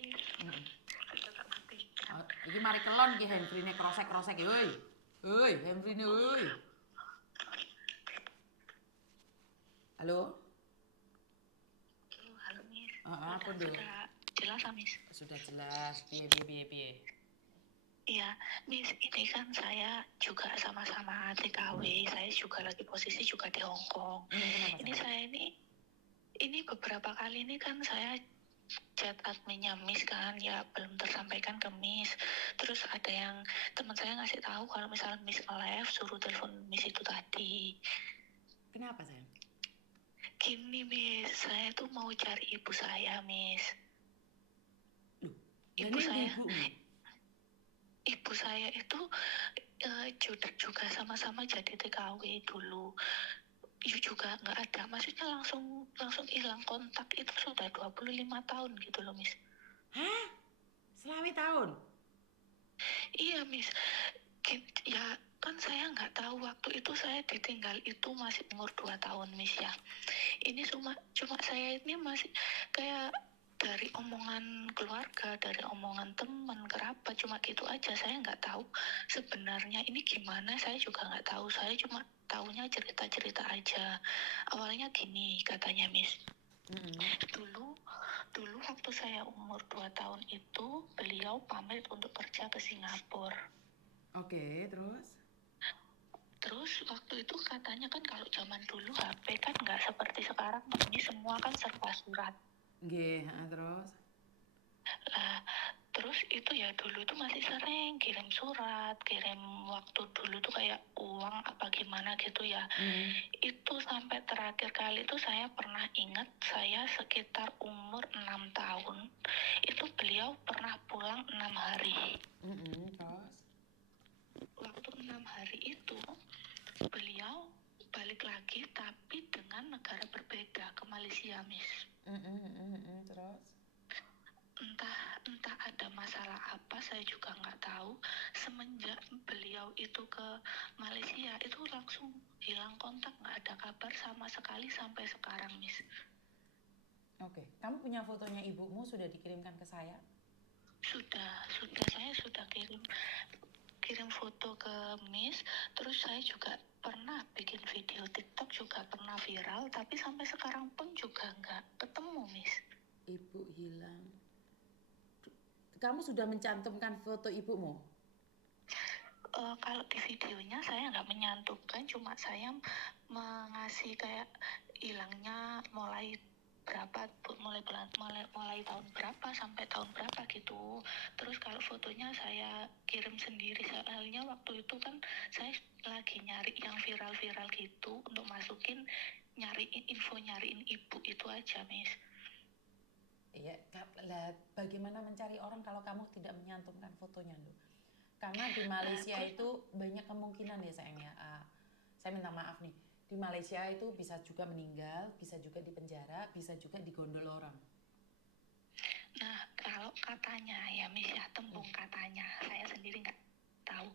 Miss. Heeh. Sudah tak matikan. Iki mari kelon iki handphone krosek-krosek hoi. Hoi, handphone hoi. Halo? Halo Miss. Apa do? Sudah jelas Miss? Sudah jelas. Piye. Iya, Miss, ini kan saya juga sama-sama TKW. Saya juga lagi posisi juga di Hong Kong. Kenapa Ini saya ini beberapa kali ini kan saya chat adminnya Miss kan, ya belum tersampaikan ke Miss. Terus ada yang teman saya ngasih tahu kalau misalnya Miss nge-live suruh telepon Miss itu tadi. Kenapa sayang? Gini Miss, saya tuh mau cari ibu saya Miss. Loh, Ibu saya. ibumu? Ibu saya itu juga sama-sama jadi TKW dulu. Ibu juga nggak ada, maksudnya langsung hilang kontak itu sudah 25 tahun gitu loh Miss. Hah? Selama tahun? Iya Miss, ya kan saya nggak tahu waktu itu saya ditinggal itu masih umur 2 tahun Miss ya. Ini cuma saya ini masih kayak dari omongan keluarga, dari omongan teman, kerabat, cuma gitu aja. Saya nggak tahu sebenarnya ini gimana, saya juga nggak tahu. Saya cuma tahunya cerita-cerita aja. Awalnya gini katanya Miss. Dulu waktu saya umur 2 tahun itu, beliau pamit untuk kerja ke Singapura. Oke, terus? Terus waktu itu katanya kan kalau zaman dulu HP kan nggak seperti sekarang, ini semua kan serba surat. Nggih, terus? Terus itu ya dulu tuh masih sering kirim surat, kirim waktu dulu tuh kayak uang apa gimana gitu ya. Itu sampai terakhir kali tuh saya pernah ingat saya sekitar umur 6 tahun. Itu beliau pernah pulang 6 hari. Terus? Waktu 6 hari itu beliau balik lagi tapi dengan negara berbeda, ke Malaysia Miss. Terus? Entah ada masalah apa, saya juga nggak tahu. Semenjak beliau itu ke Malaysia itu langsung hilang kontak, nggak ada kabar sama sekali sampai sekarang Miss. Oke, kamu punya fotonya ibumu, sudah dikirimkan ke saya? Sudah saya sudah kirim foto ke Miss. Terus saya juga pernah bikin video TikTok, juga pernah viral, tapi sampai sekarang pun juga nggak ketemu Miss. Ibu hilang. Kamu sudah mencantumkan foto ibumu? Kalau di videonya saya nggak menyantumkan, cuma saya mengasih kayak hilangnya mulai berapa, mulai tahun berapa sampai tahun berapa gitu. Terus kalau fotonya saya kirim sendiri, soalnya waktu itu kan saya lagi nyari yang viral-viral gitu untuk masukin, nyariin ibu itu aja Miss. Iya, bagaimana mencari orang kalau kamu tidak menyantumkan fotonya, Lu? Karena di Malaysia itu banyak kemungkinan ya sayang ya. Saya minta maaf nih. Di Malaysia itu bisa juga meninggal, bisa juga dipenjara, bisa juga digondol orang. Nah, kalau katanya ya Miss ya, tembung katanya, saya sendiri nggak tahu.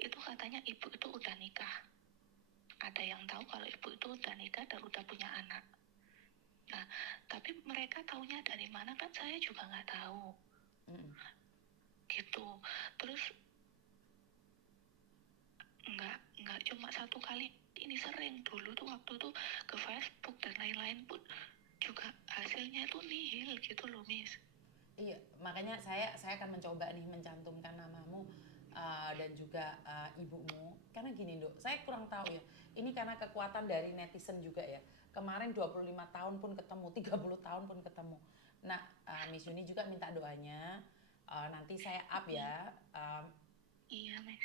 Itu katanya ibu itu udah nikah. Ada yang tahu kalau ibu itu udah nikah dan udah punya anak. Nah, tapi mereka taunya dari mana kan saya juga nggak tahu. Gitu. Terus nggak cuma satu kali, ini sering. Dulu tuh waktu tuh ke Facebook dan lain-lain pun juga hasilnya itu nihil gitu loh Miss. Iya, makanya saya akan mencoba nih mencantumkan namamu dan juga ibumu. Karena gini, Dok, saya kurang tahu ya. Ini karena kekuatan dari netizen juga ya. Kemarin 25 tahun pun ketemu, 30 tahun pun ketemu. Nah, Miss Yuni juga minta doanya. Nanti saya up ya. Iya, Miss.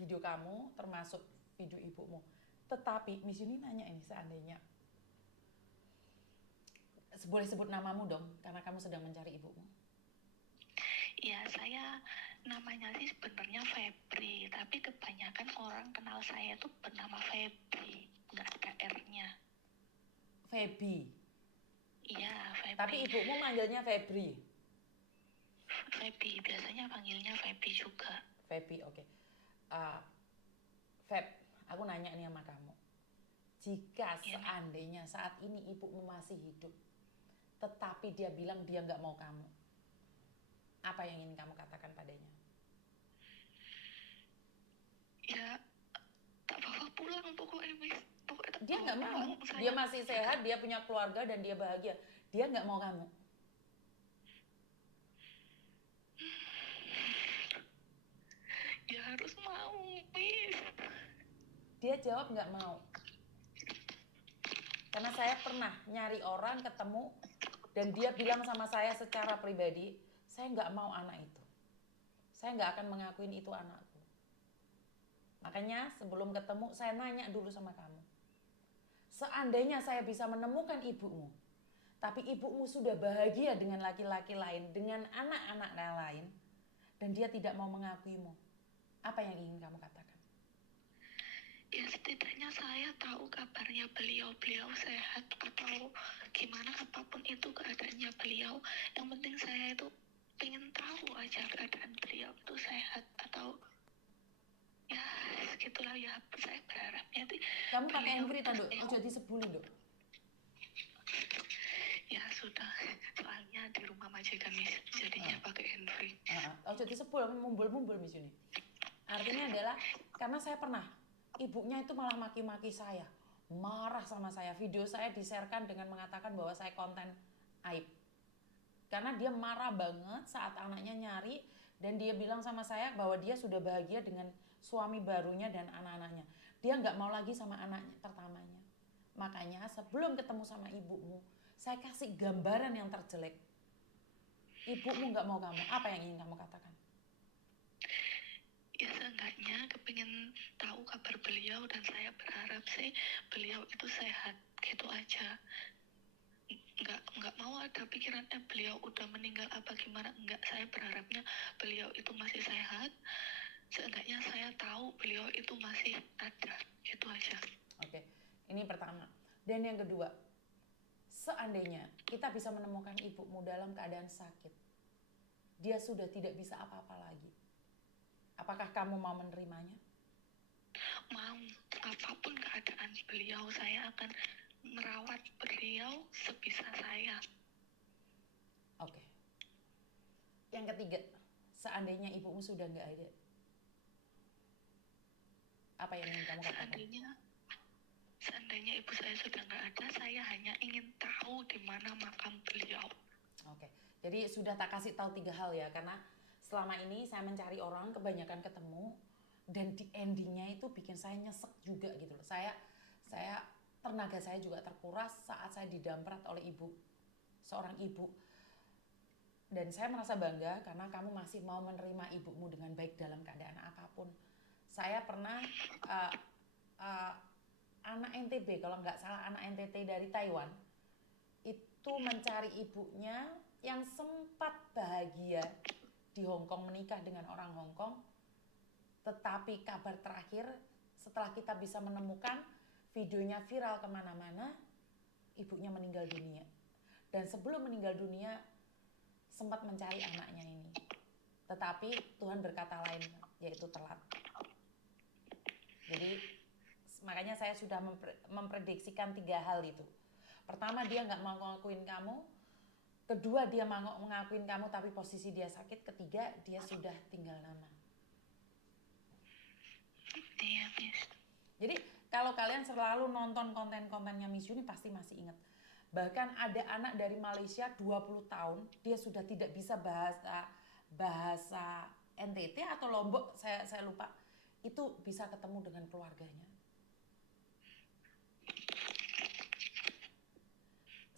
Video kamu termasuk video ibumu. Tetapi Miss Yuni nanya ini, seandainya boleh sebut namamu dong, karena kamu sedang mencari ibumu. Ya, saya namanya sih sebenarnya Febri, tapi kebanyakan orang kenal saya tuh bernama Febri, nggak ada R-nya. Febi. Iya, Febri. Tapi ibumu manggilnya Febri. Febi, biasanya panggilnya Febi juga. Febi, oke. Feb, aku nanya nih sama kamu. Jika seandainya saat ini ibumu masih hidup, tetapi dia bilang dia nggak mau kamu, Apa yang ingin kamu katakan padanya? Ya, tak bawa pulang pokoknya, Miss. Pokoknya tak Dia bawa nggak mau, pulang. dia Saya masih sehat, dia punya keluarga dan dia bahagia. Dia nggak mau kamu. ya harus mau, Miss. Dia jawab nggak mau. Karena saya pernah nyari orang ketemu dan dia bilang sama saya secara pribadi, saya nggak mau anak itu. Saya nggak akan mengakuin itu anakku. Makanya sebelum ketemu saya nanya dulu sama kamu. Seandainya saya bisa menemukan ibumu, tapi ibumu sudah bahagia dengan laki-laki lain, dengan anak-anak lain, dan dia tidak mau mengakuimu, apa yang ingin kamu katakan? Ya setidaknya saya tahu kabarnya beliau sehat atau gimana, apapun itu keadaannya beliau. Yang penting saya itu pengen tahu aja keadaan beliau itu sehat atau ya segitulah ya. Saya berharapnya sih Kamu pakai beliau handfree itu tanduk, sehat. ojo disebuli dok. Ya sudah, soalnya di rumah majikan, Miss, jadinya pakai handfree. Ojo disebul, mumbul-mumbul Miss Yuni. Artinya adalah karena saya pernah, ibunya itu malah maki-maki saya, marah sama saya. Video saya di-sharekan dengan mengatakan bahwa saya konten aib. Karena dia marah banget saat anaknya nyari dan dia bilang sama saya bahwa dia sudah bahagia dengan suami barunya dan anak-anaknya. Dia nggak mau lagi sama anaknya pertamanya. Makanya sebelum ketemu sama ibumu, saya kasih gambaran yang terjelek. Ibumu nggak mau kamu, apa yang ingin kamu katakan? Ya seenggaknya kepingin tahu kabar beliau dan saya berharap sih beliau itu sehat, gitu aja. Nggak mau ada pikirannya beliau udah meninggal apa gimana, enggak. Saya berharapnya beliau itu masih sehat, seenggaknya saya tahu beliau itu masih ada, gitu aja. Oke, ini pertama. Dan yang kedua, seandainya kita bisa menemukan ibumu dalam keadaan sakit, dia sudah tidak bisa apa-apa lagi, apakah kamu mau menerimanya? Mau, apapun keadaan beliau, saya akan merawat beliau sebisa saya. Oke. Yang ketiga, seandainya ibumu sudah nggak ada, apa yang ingin kamu katakan? Seandainya ibu saya sudah nggak ada, saya hanya ingin tahu di mana makam beliau. Oke, jadi sudah tak kasih tahu 3 hal ya, karena selama ini saya mencari orang, kebanyakan ketemu, dan di endingnya itu bikin saya nyesek juga gitu loh. Saya tenaga saya juga terkuras saat saya didamprat oleh seorang ibu. Dan saya merasa bangga karena kamu masih mau menerima ibumu dengan baik dalam keadaan apapun. Saya pernah anak NTB, kalau nggak salah anak NTT dari Taiwan, itu mencari ibunya yang sempat bahagia di Hong Kong, menikah dengan orang Hong Kong. Tetapi kabar terakhir setelah kita bisa menemukan, videonya viral kemana-mana, ibunya meninggal dunia. Dan sebelum meninggal dunia sempat mencari anaknya ini. Tetapi Tuhan berkata lain, yaitu telat. Jadi makanya saya sudah memprediksikan 3 hal itu. Pertama, dia nggak mau ngakuin kamu. Kedua, dia mau ngakuin kamu tapi posisi dia sakit. Ketiga, dia sudah tinggal nama. Iya, Miss. Jadi kalau kalian selalu nonton konten-kontennya Miss Yuni pasti masih ingat. Bahkan ada anak dari Malaysia 20 tahun, dia sudah tidak bisa bahasa NTT atau Lombok, saya lupa. Itu bisa ketemu dengan keluarganya.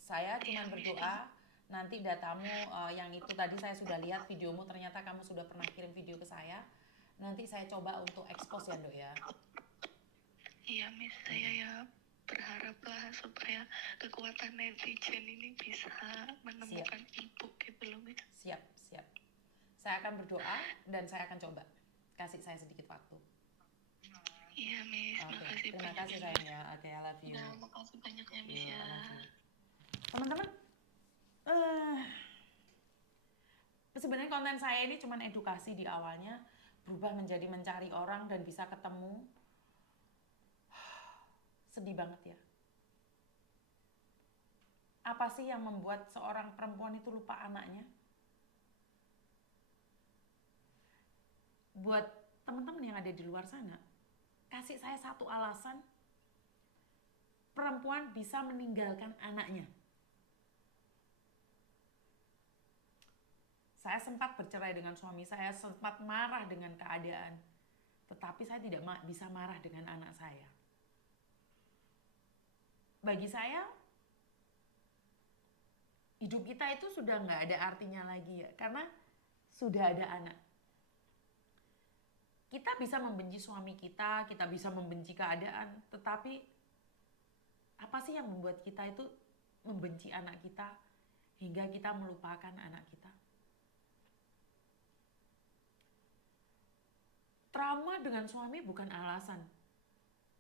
Saya cuma berdoa nanti datamu yang itu tadi saya sudah lihat videomu, ternyata kamu sudah pernah kirim video ke saya. Nanti saya coba untuk expose ya, Dok ya. Iya, Miss, saya ya berharaplah supaya kekuatan netizen ini bisa menemukan ibu gitu loh, Miss. Siap. Saya akan berdoa dan saya akan coba. Kasih saya sedikit waktu. Iya, Miss. Makasih Terima banyak. kasih sayang ya. Oke, I love you. Ya, makasih banyak ya, Miss ya. Teman-teman, sebenarnya konten saya ini cuma edukasi di awalnya, berubah menjadi mencari orang dan bisa ketemu. Sedih banget ya. Apa sih yang membuat seorang perempuan itu lupa anaknya? buat teman-teman yang ada di luar sana, kasih saya satu alasan perempuan bisa meninggalkan anaknya. Saya sempat bercerai dengan suami, saya sempat marah dengan keadaan. Tetapi saya tidak bisa marah dengan anak saya. Bagi saya, hidup kita itu sudah nggak ada artinya lagi ya, karena sudah ada anak. Kita bisa membenci suami kita bisa membenci keadaan, tetapi apa sih yang membuat kita itu membenci anak kita hingga kita melupakan anak kita? Trauma dengan suami bukan alasan.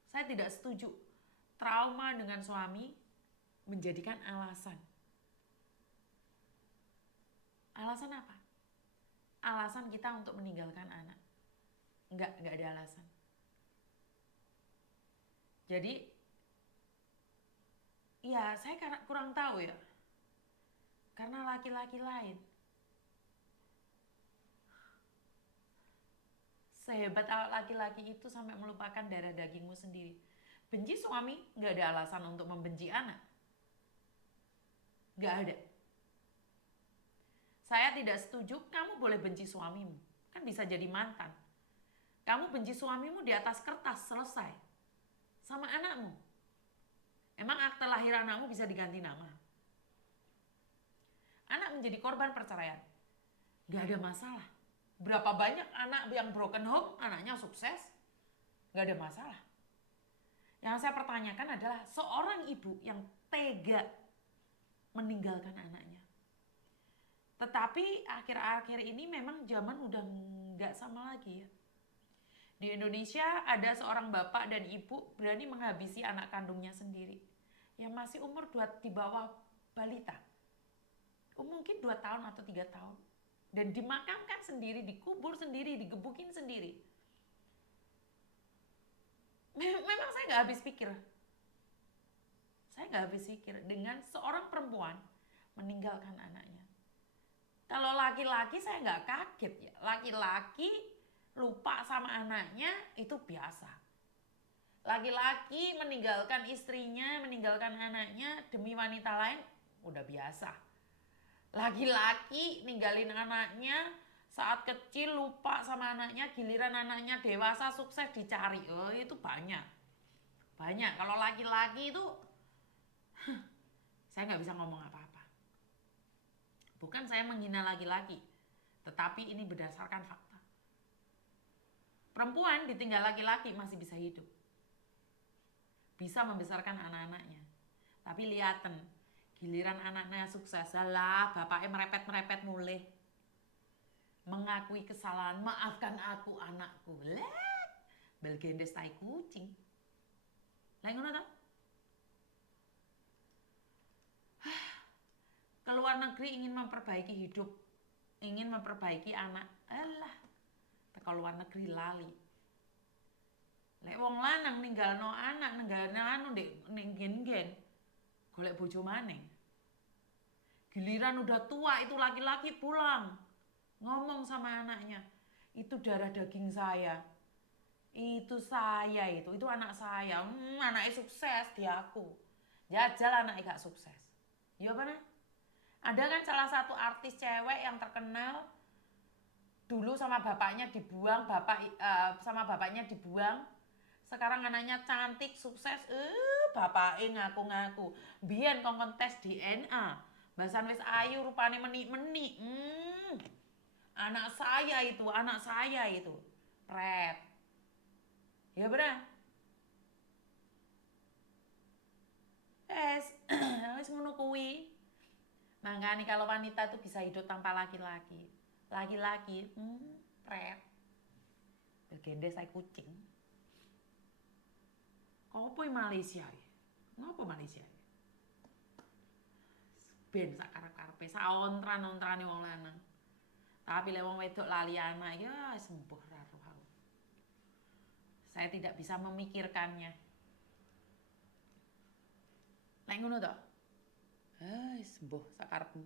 Saya tidak setuju trauma dengan suami menjadikan alasan. Alasan apa? Alasan kita untuk meninggalkan anak. Enggak ada alasan. Jadi, ya saya kurang tahu ya. Karena laki-laki lain. Sehebat laki-laki itu sampai melupakan darah dagingmu sendiri. Benci suami, nggak ada alasan untuk membenci anak. Nggak ada. Saya tidak setuju kamu boleh benci suamimu. Kan bisa jadi mantan. Kamu benci suamimu di atas kertas, selesai. Sama anakmu. Emang akte lahir anakmu bisa diganti nama? Anak menjadi korban perceraian. Nggak ada masalah. Berapa banyak anak yang broken home, anaknya sukses? Nggak ada masalah. Yang saya pertanyakan adalah seorang ibu yang tega meninggalkan anaknya. Tetapi akhir-akhir ini memang zaman udah nggak sama lagi ya. Di Indonesia ada seorang bapak dan ibu berani menghabisi anak kandungnya sendiri. Yang masih umur di bawah balita. Mungkin 2 tahun atau 3 tahun. Dan dimakamkan sendiri, dikubur sendiri, digebukin sendiri. Memang saya nggak habis pikir. Saya nggak habis pikir dengan seorang perempuan meninggalkan anaknya. Kalau laki-laki saya nggak kaget ya. Laki-laki lupa sama anaknya itu biasa. Laki-laki meninggalkan istrinya, meninggalkan anaknya demi wanita lain udah biasa. Laki-laki ninggalin anaknya saat kecil lupa sama anaknya, giliran anaknya dewasa sukses dicari. Oh, itu banyak. Banyak. Kalau laki-laki itu saya nggak bisa ngomong apa-apa. Bukan saya menghina laki-laki, tetapi ini berdasarkan fakta. Perempuan ditinggal laki-laki masih bisa hidup. Bisa membesarkan anak-anaknya. Tapi lihaten, giliran anaknya sukses, lah bapaknya merepet-merepet mulai. Mengakui kesalahan, maafkan aku anakku. Lah, belgendes tai kucing. Lah ngono ta? Keluar negeri ingin memperbaiki hidup, ingin memperbaiki anak. Alah, teko luar negeri lali. Lek wong lanang ninggalno anak, ninggalno anu ning gen-gen. Golek bojo maneh. Giliran udah tua itu laki-laki pulang. Ngomong sama anaknya, itu darah daging saya. Itu saya itu anak saya. Anaknya sukses di aku. Jajal anaknya gak sukses. Ya apa nah? Ada kan salah satu artis cewek yang terkenal dulu sama bapaknya dibuang, sama bapaknya dibuang. Sekarang anaknya cantik, sukses, bapaknya ngaku-ngaku. Biyen kongkon tes DNA. Bahasan wis ayu rupane menik-menik. Anak saya itu. Red. Ya bener. Wis ngono kuwi. Makanya kalau wanita itu bisa hidup tanpa laki-laki. Laki-laki, red. Legenda saya kucing. Kopo Malaysia ya? Ngapa Malaysia ya? Ben sak karep-karepe, sak ontran-ontrane wong lanang. Tapi lek wong wedok lali anak ya sembuh ra roh. Saya tidak bisa memikirkannya. Lek ngono to? Sembuh sak karepmu.